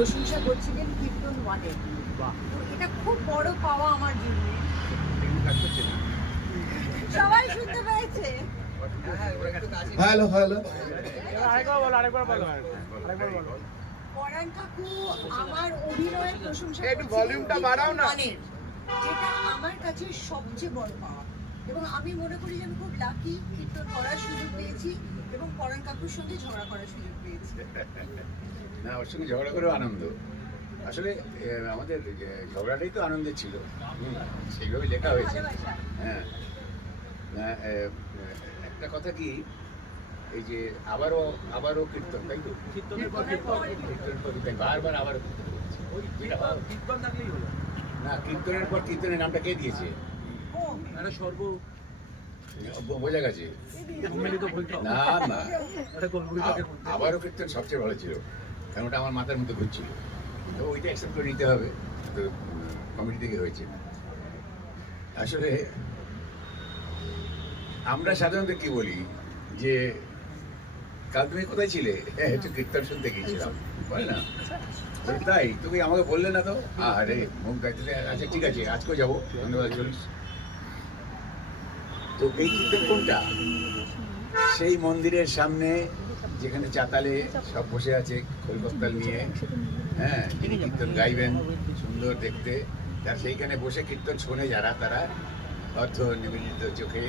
প্রশংসা করছিলেন কীর্তন ওয়ানের। তো এটা খুব বড় পাওয়া আমার জীবনে। সবাই শুনতে পেয়েছে? হ্যালো হ্যালো, পরাণ কাকু আমার অভিনয়ের প্রশংসা একটু ভলিউমটা বাড়াও না। যেটা আমার কাছে সবচেয়ে বড় পাওয়া, এবং আমি মনে করি যে আমি খুব লাকি কীর্তন করার সুযোগ পেয়েছি এবং পরাণ কাকুর সঙ্গে ঝগড়া করার সুযোগ পেয়েছি। না ওর সঙ্গে ঝগড়া করেও আনন্দ। আসলে আমাদের ঝগড়াটাই তো আনন্দের ছিল, সেইভাবে লেখা হয়েছে। ভালোবাসা। হ্যাঁ, না একটা কথা কি, এই যে আবারও কীর্তন, তাই তো? কীর্তনের পর কীর্তনের পর কীর্তন, বারবার আবারও কীর্তন করছে। না, কীর্তনের পর কীর্তনের নামটা কে দিয়েছে? বোঝা গেছে। না না, আবারও কীর্তন সবচেয়ে ভালো ছিল, কারণ ওটা আমার মাথার মধ্যে ঘুরছিল, তো ওইটা অ্যাকসেপ্ট করে নিতে হবে, তো কমিটি থেকে হয়েছে। আসলে আমরা সাধারণত কি বলি যে কাল তুমি কোথায় ছিলে? একটু কীর্তন শুনতে গিয়েছিলাম, বলে না? তাই তুমি আমাকে বললে না তো? আরে মুখ দেখতে, আচ্ছা ঠিক আছে আজকেও যাবো সন্ধ্যাবেলা চলিস। তো এই কীর্তন কোনটা? সেই মন্দিরের সামনে যেখানে চাতালে সব বসে আছে খোলকত্তাল নিয়ে, হ্যাঁ, যিনি কীর্তন গাইবেন, সুন্দর দেখতে, তার সেইখানে বসে কীর্তন শোনে যারা, তারা অর্থ নিবেদিত চোখে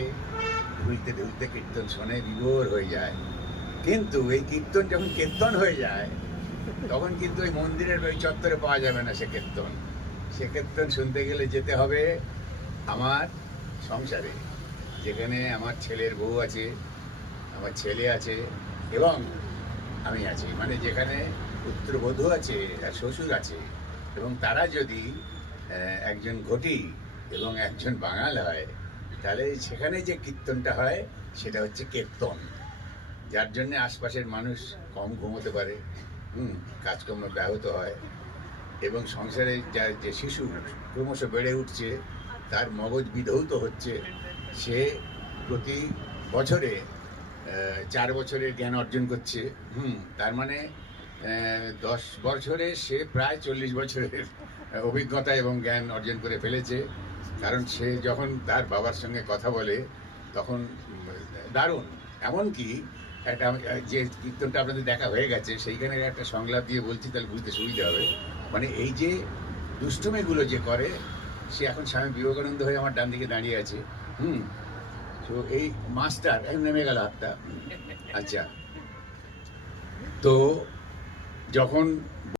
ঢুলতে ঢুলতে কীর্তন শোনে, বিভোর হয়ে যায়। কিন্তু এই কীর্তন যখন কীর্তন হয়ে যায় তখন কিন্তু ওই মন্দিরের ওই চত্বরে পাওয়া যাবে না সে কীর্তন। সে কীর্তন শুনতে গেলে যেতে হবে আমার সংসারে, যেখানে আমার ছেলের বউ আছে, আমার ছেলে আছে এবং আমি আছি, মানে যেখানে পুত্রবধূ আছে আর শ্বশুর আছে, এবং তারা যদি একজন ঘটি এবং একজন বাঙাল হয়, তাহলে সেখানে যে কীর্তনটা হয় সেটা হচ্ছে কীর্তন, যার জন্যে আশপাশের মানুষ কম ঘুমোতে পারে, কাজকর্ম ব্যাহত হয়, এবং সংসারে যে শিশু ক্রমশ বেড়ে উঠছে, তার মগজ বিধৌত হচ্ছে, সে প্রতি বছরে 4 বছরের জ্ঞান অর্জন করছে, তার মানে 10 বছরে সে প্রায় 40 বছরের অভিজ্ঞতা এবং জ্ঞান অর্জন করে ফেলেছে। কারণ সে যখন তার বাবার সঙ্গে কথা বলে তখন দারুণ, এমনকি একটা যে কীর্তনটা আপনাদের দেখা হয়ে গেছে সেইখানে একটা সংলাপ দিয়ে বলছি, তাহলে বুঝতে সুবিধা হবে। মানে এই যে দুষ্টুমিগুলো যে করে, সে এখন স্বামী বিবেকানন্দ হয়ে আমার ডান দিকে দাঁড়িয়ে আছে। তো এই মাস্টার নেমে গেল হাতটা। আচ্ছা, তো যখন